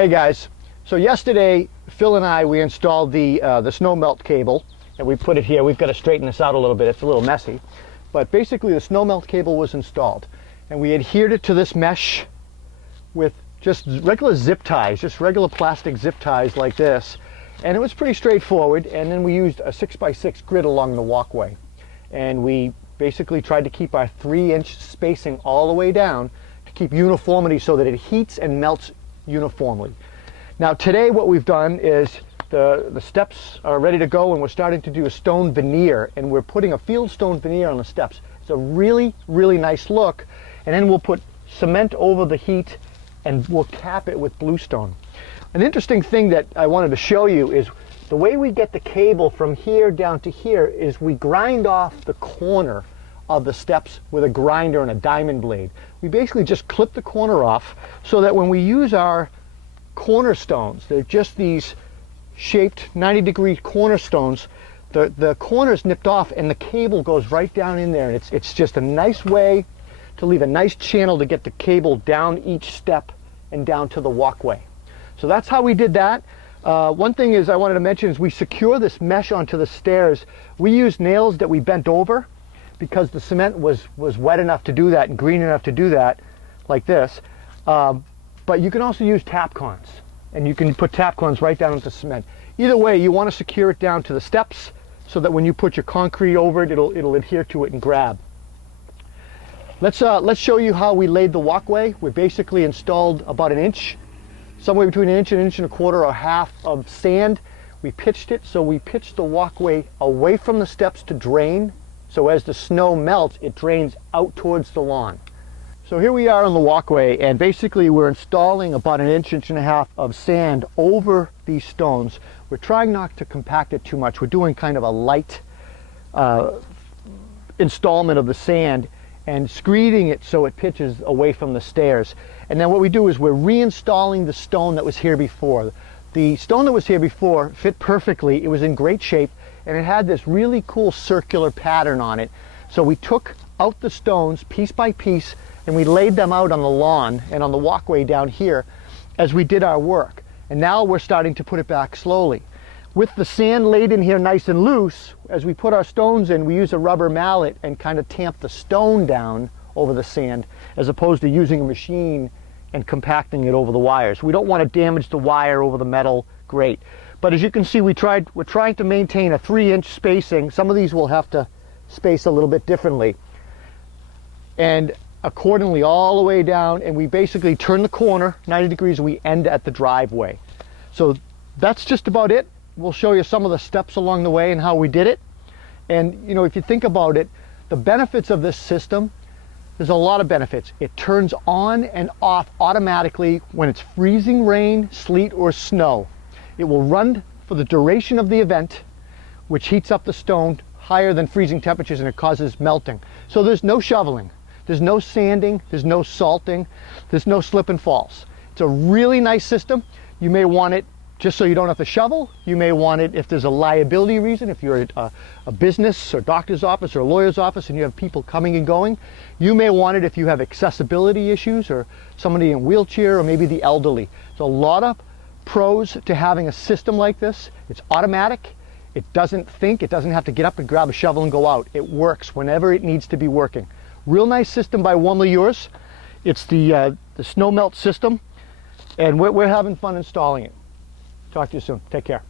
Hey guys, so yesterday Phil and I, we installed the snow melt cable, and we put it here. We've got to straighten this out a little bit, it's a little messy, but basically the snow melt cable was installed, and we adhered it to this mesh with just regular zip ties, just regular plastic zip ties like this, and it was pretty straightforward. And then we used a 6x6 grid along the walkway, and we basically tried to keep our 3-inch spacing all the way down to keep uniformity so that it heats and melts uniformly. Now today what we've done is the steps are ready to go, and we're starting to do a stone veneer, and we're putting a field stone veneer on the steps. It's a really nice look, and then we'll put cement over the heat and we'll cap it with bluestone. An interesting thing that I wanted to show you is the way we get the cable from here down to here is we grind off the corner of the steps with a grinder and a diamond blade. We basically just clip the corner off so that when we use our cornerstones, they're just these shaped 90-degree cornerstones, the corner's nipped off and the cable goes right down in there, and it's just a nice way to leave a nice channel to get the cable down each step and down to the walkway. So that's how we did that. One thing is I wanted to mention is we secure this mesh onto the stairs. We used nails that we bent over because the cement was wet enough to do that and green enough to do that, like this. But you can also use Tapcons, and you can put Tapcons right down into cement. Either way, you want to secure it down to the steps so that when you put your concrete over it, it'll adhere to it and grab. Let's show you how we laid the walkway. We basically installed about 1 inch, somewhere between 1 inch and 1.25 inches or half of sand. We pitched it, so we pitched the walkway away from the steps to drain. So as the snow melts, it drains out towards the lawn. So here we are on the walkway, and basically we're installing about 1 inch, 1.5 inches of sand over these stones. We're trying not to compact it too much. We're doing kind of a light installment of the sand and screeding it so it pitches away from the stairs. And then what we do is we're reinstalling the stone that was here before. The stone that was here before fit perfectly. It was in great shape, and it had this really cool circular pattern on it. So we took out the stones piece by piece, and we laid them out on the lawn and on the walkway down here as we did our work. And now we're starting to put it back slowly. With the sand laid in here nice and loose, as we put our stones in, we use a rubber mallet and kind of tamp the stone down over the sand, as opposed to using a machine and compacting it over the wires. We don't want to damage the wire over the metal grate. But as you can see, we're trying to maintain a 3-inch spacing. Some of these will have to space a little bit differently. And accordingly all the way down, and we basically turn the corner 90 degrees and we end at the driveway. So that's just about it. We'll show you some of the steps along the way and how we did it. And you know, if you think about it, the benefits of this system, there's a lot of benefits. It turns on and off automatically when it's freezing rain, sleet, or snow. It will run for the duration of the event, which heats up the stone higher than freezing temperatures, and it causes melting. So there's no shoveling, there's no sanding, there's no salting, there's no slip and falls. It's a really nice system. You may want it just so you don't have to shovel. You may want it if there's a liability reason, if you're at a business or doctor's office or a lawyer's office and you have people coming and going. You may want it if you have accessibility issues or somebody in a wheelchair or maybe the elderly. There's a lot of pros to having a system like this. It's automatic. It doesn't think. It doesn't have to get up and grab a shovel and go out. It works whenever it needs to be working. Real nice system by WarmlyYours. It's the snow melt system, and we're having fun installing it. Talk to you soon. Take care.